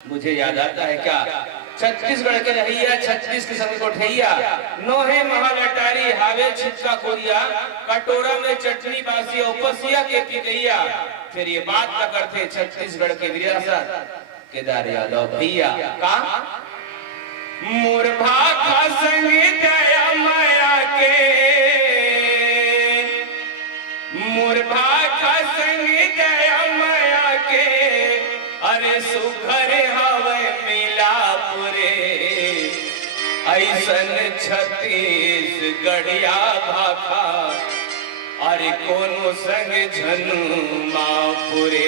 मुझे याद आता है क्या छत्तीसगढ़ के रहिया 36 किस्म को ठैया नोहे महल अटारी हावे छिटका कोरिया कटोरा में चटनी बासी उपसिया के पी गैया। फिर ये बात न करते छत्तीसगढ़ के विरासत केदार यादव भैया का मुरभा का संगीत माया के मुरभा का संगीत माया के अरे सुखर हवे मिलापुरे ऐसन छत्तीसगढ़िया भाखा अरे कोनो संग झनुमापुरे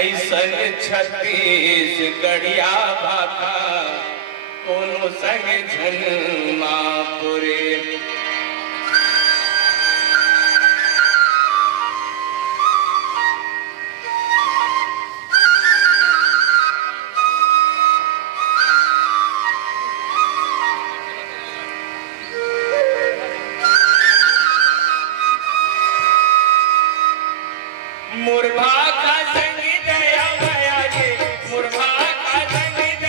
ऐसन छत्तीसगढ़िया भाखा कोनो संग झनुमापुरे। मुरभा का संगीत माया के मुरभा का संगीत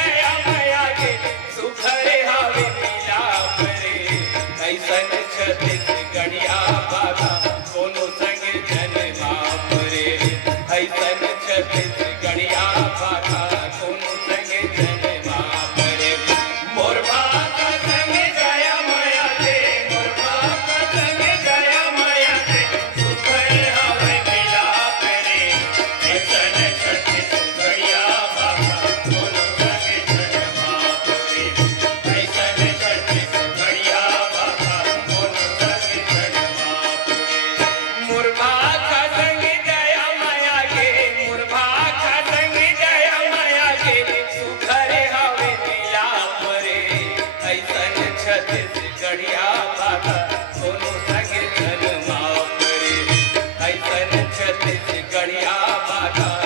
माया के सुखरे हावे मिलापुरे ऐसन छत्तीसगढ़िया भाखा कोनो संग झनुमापुरे ऐसन छत्तीसगढ़िया भाखा कोनो संग झनुमापुरे। मुरभा का संगीत माया के मुरभा का संगीत माया के सुखरे हावे छत्तीसगढ़िया भाखा कोनो संग झनुमापुरे ऐसन छत्तीसगढ़िया भाखा कोनो संग झनुमापुरे। मुरभा का संगीत माया के मुरभा का संगीत माया के सुखरे हवे मिलापुरे ऐसन छत्तीसगढ़िया भाखा कोनो संग झनुमापुरे ऐसन छत्तीसगढ़िया भाखा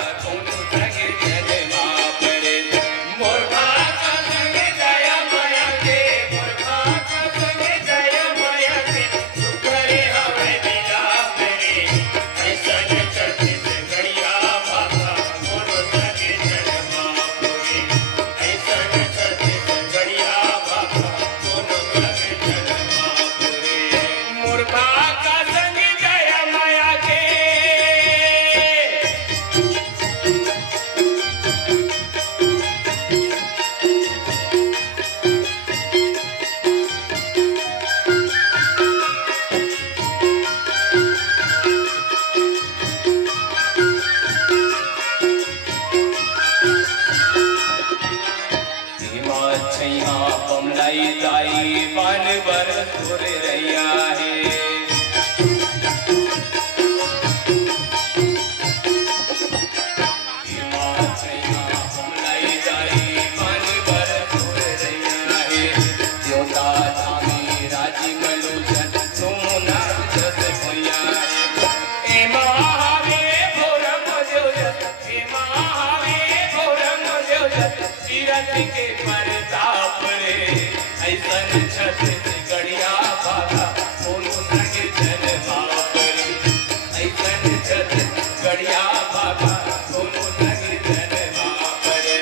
मुरभा का संगीत माया के छैया बमलाई ताई पान बर सुर रैया है छैया बमलाई ताई पान बर सुर रैया है देवता धामी राजी मलोचन सोना जस भैया ए महावे भोरम जोजत ए महावे भोरम जोजत तीरथ के परताप रे ऐसन छत्तीसगढ़िया भाखा कोनो संग झनुमापुरे ऐसन छत्तीसगढ़िया भाखा कोनो संग झनुमापुरे।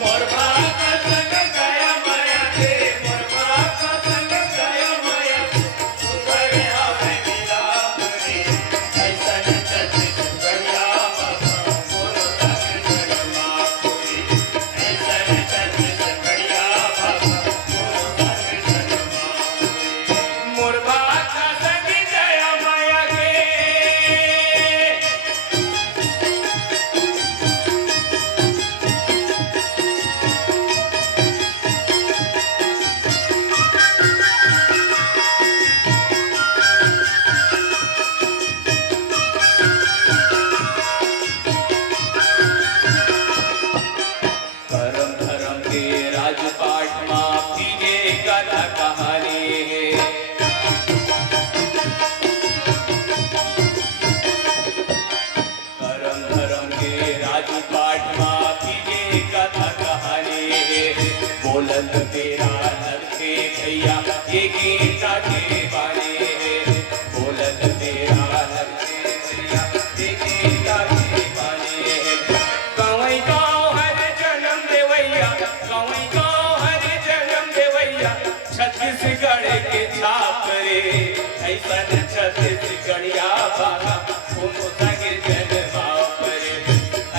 मुरभा का संगीत माया के मुरभा का संगीत माया के सुखरे हावे मिलापुरे ऐसन छत्तीसगढ़िया भाखा कोनो संग झनुमापुरे ऐसन छत्तीसगढ़िया भाखा कोनो संग झनुमापुरे। मुरभा का संगीत माया के करम धर्म के राजपाट माँ पीने गाथा कहानी है करम धर्म के राजपाट माँ पीने गाथा कहानी है बोलत तेरा नर के भैया ये गीता के बारे है बोलत तेरा नर के भैया ये गीता के बारे है। गाँव गाँव हर जन्म छत्तीसगढ़ के छाप रे ऐसन छत्तीसगढ़िया बाबा कोनो संगे जन बाप रे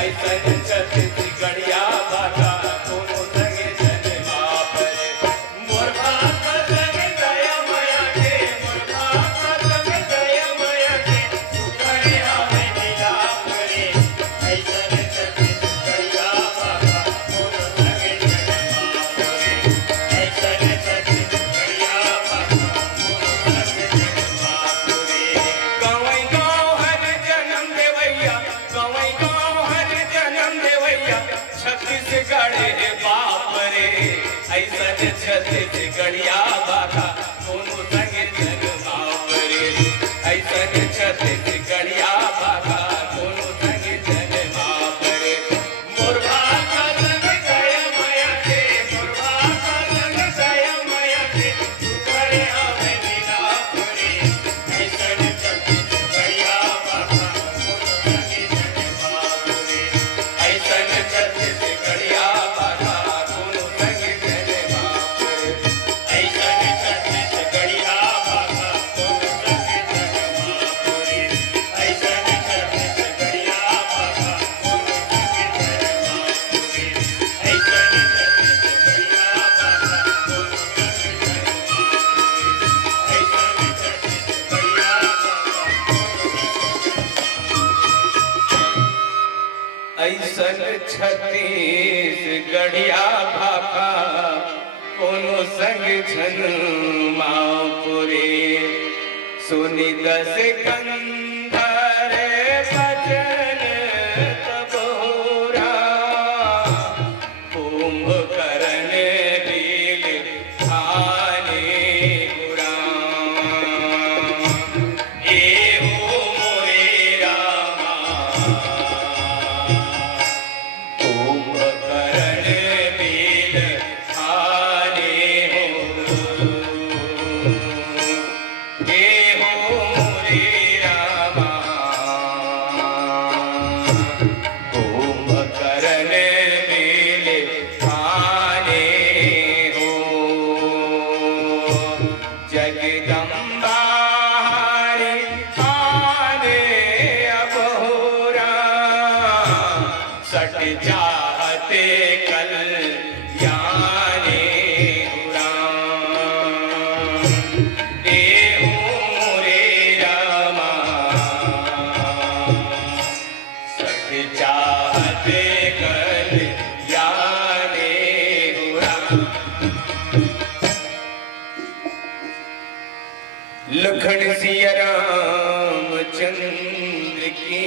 ऐसन छत्तीसगढ़िया बाबा कोनो संगे जन बाप रे मोर बाबा संगे दया माया के मोर बाबा संगे दया माया के सुखड़े आवे मिलाप रे ऐसन छत्तीसगढ़िया बाबा कोनो संगे जन बाप रे ऐसन छत्तीसगढ़िया बाबा कोनो संगे जन बाप रे गवई गाँव हर जन्म देवैया गवई गाँव हर जन्म देवैया छत्तीसगढ़ हे बाप रे ऐसन छत्तीसगढ़िया बाबा कोनो संगे जन बाप रे ऐसन छत्तीसगढ़िया बाबा कोनो संगे जन बाप रे मोर बाबा संगे दया माया के मोर बाबा संगे दया माया के सुखड़े आवे मिलाप रे ऐसन छत्तीसगढ़िया बाबा कोनो संगे जन बाप रे ऐसन छत्तीसगढ़िया बाबा कोनो संगे जन बाप रे ऐसन छत्तीसगढ़िया बाबा कोनो संगे जन बाप रे ऐसन छत्तीसगढ़िया बाबा कोनो संगे जन बाप रे ऐसन छत्तीसगढ़िया बाबा कोनो संगे जन ऐसन छत्तीसगढ़िया बाबा कोनो संग छन मापुरे सुनि दस कंधर बचन तबोरा कुंभकर्ण लील खाने गुराम एहो मोरे रामा कुंभकर्ण लील खाने हो एहो मोरे रामा कुंभकर्ण लील खाने हो जगदम्बा हरि आने अबोरा सट जाते कल याने उराम एहो मोरे रामा सट जाते कल याने उराम लखन सिया रामचंद्र की